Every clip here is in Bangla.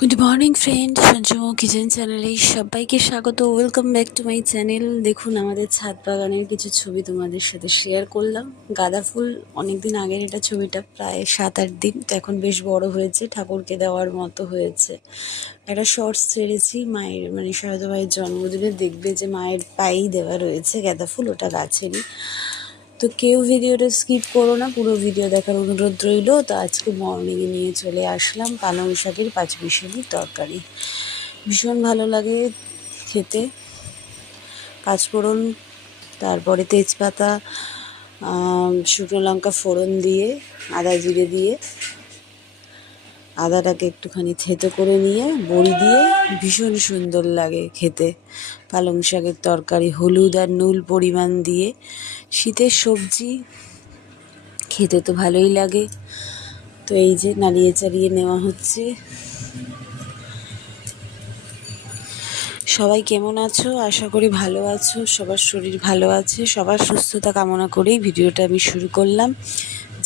Good morning friend, Sanju kitchen চ্যানেলে সবাইকে স্বাগত। Welcome back to my channel. দেখুন, আমাদের ছাদ বাগানের কিছু ছবি তোমাদের সাথে শেয়ার করলাম। গাঁদা ফুল অনেকদিন আগের এটা ছবিটা, প্রায় 7-8 দিন। তো এখন বেশ বড় হয়েছে, ঠাকুরকে দেওয়ার মতো হয়েছে। একটা শর্টস ছেড়েছি মায়ের, মানে শারদা মায়ের জন্মদিনে, দেখবে যে মায়ের পায়েই দেওয়া রয়েছে গাঁদা ফুল, ওটা গাছেরই। তো কেউ ভিডিওটা স্কিপ করো না, পুরো ভিডিও দেখার অনুরোধ রইল। তো আজকে মর্নিংয়ে নিয়ে চলে আসলাম পালং শাকের পাঁচমিশালি তরকারি। ভীষণ ভালো লাগে খেতে। পাঁচফোড়ন, তারপরে তেজপাতা, শুকনো লঙ্কা ফোড়ন দিয়ে, আদা জিরে দিয়ে, আদাটাকে একটুখানি থেতো করে নিয়ে বড়ি দিয়ে ভীষণ সুন্দর লাগে খেতে পালং শাকের তরকারি। হলুদ আর নুন পরিমাণ দিয়ে, শীতের সবজি খেতে তো ভালোই লাগে। তো এই যে নাড়িয়ে চাড়িয়ে নেওয়া হচ্ছে। সবাই কেমন আছো? আশা করি ভালো আছো, সবার শরীর ভালো আছে। সবার সুস্থতা কামনা করেই ভিডিওটা আমি শুরু করলাম।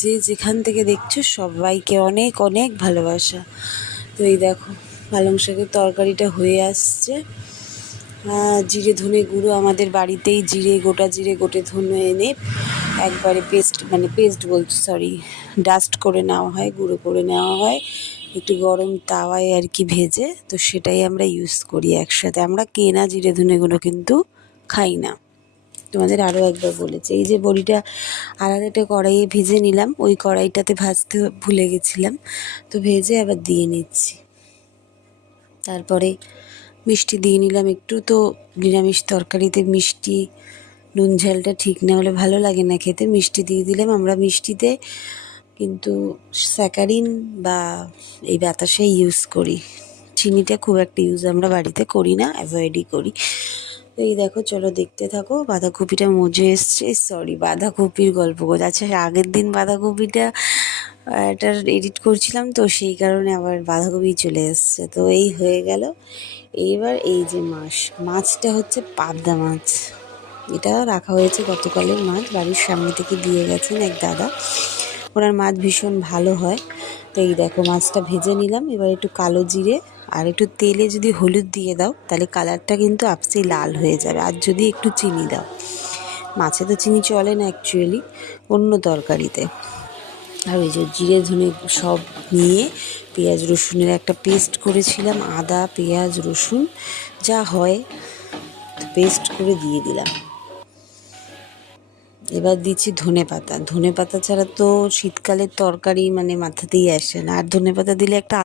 যে যেখান থেকে দেখছো সবাইকে অনেক অনেক ভালোবাসা। তো এই দেখো, পালং শাকের তরকারিটা হয়ে আসছে। জিরে ধনে গুঁড়ো আমাদের বাড়িতেই গোটা জিরে গোটে ধনে এনে একবারে পেস্ট বলছি, ডাস্ট করে নেওয়া হয়, গুঁড়ো করে নেওয়া হয় একটু গরম তাওয়ায় আর কি ভেজে। তো সেটাই আমরা ইউজ করি একসাথে। আমরা কেনা জিরে ধনে গুঁড়ো কিন্তু খাই না। তোমাদের আরও একবার বলেছি, এই যে বড়িটা আলাদা একটা কড়াইয়ে ভেজে নিলাম, ওই কড়াইটাতে ভাজতে ভুলে গেছিলাম, তো ভেজে আবার দিয়ে নিচ্ছি। তারপরে মিষ্টি দিয়ে নিলাম একটু। তো নিরামিষ তরকারিতে মিষ্টি নুন ঝালটা ঠিক না হলে ভালো লাগে না খেতে। মিষ্টি দিয়ে দিলাম। আমরা মিষ্টিতে কিন্তু স্যাকারিন বা এই বাতাসাই ইউজ করি, চিনিটা খুব একটা ইউজ আমরা বাড়িতে করি না, অ্যাভয়েডই করি। তো এই দেখো, চলো দেখতে থাকো। বাঁধাকপিটা মজে এসছে, বাঁধাকপির গল্প করছে। আচ্ছা, আগের দিন বাঁধাকপিটা এটার এডিট করছিলাম, তো সেই কারণে আবার বাঁধাকপি চলে এসছে। তো এই হয়ে গেল। এইবার এই যে মাছটা হচ্ছে পাবদা মাছ। এটা রাখা হয়েছে গতকালের মাছ, বাড়ির সামনে থেকে দিয়ে গেছেন এক দাদা, ওনার মাছ ভীষণ ভালো হয়। তো এই দেখো, মাছটা ভেজে নিলাম। এবার একটু কালো জিরে আর একটু তেলে যদি হলুদ দিয়ে দাও, তাহলে কালারটা কিন্তু আপসেই লাল হয়ে যাবে। আর যদি একটু চিনি দাও, মাছে তো চিনি চলে না অ্যাকচুয়ালি, অন্য তরকারিতে। আর ওই যে জিরে ধনে সব নিয়ে পেঁয়াজ রসুনের একটা পেস্ট করেছিলাম, আদা পেঁয়াজ রসুন যা হয় পেস্ট করে দিয়ে দিলাম। এবার দিচ্ছি ধনে পাতা ছাড়া তো শীতকালের তরকারি মানে মাথাতেই আসে না। আর ধনে পাতা দিলে একটা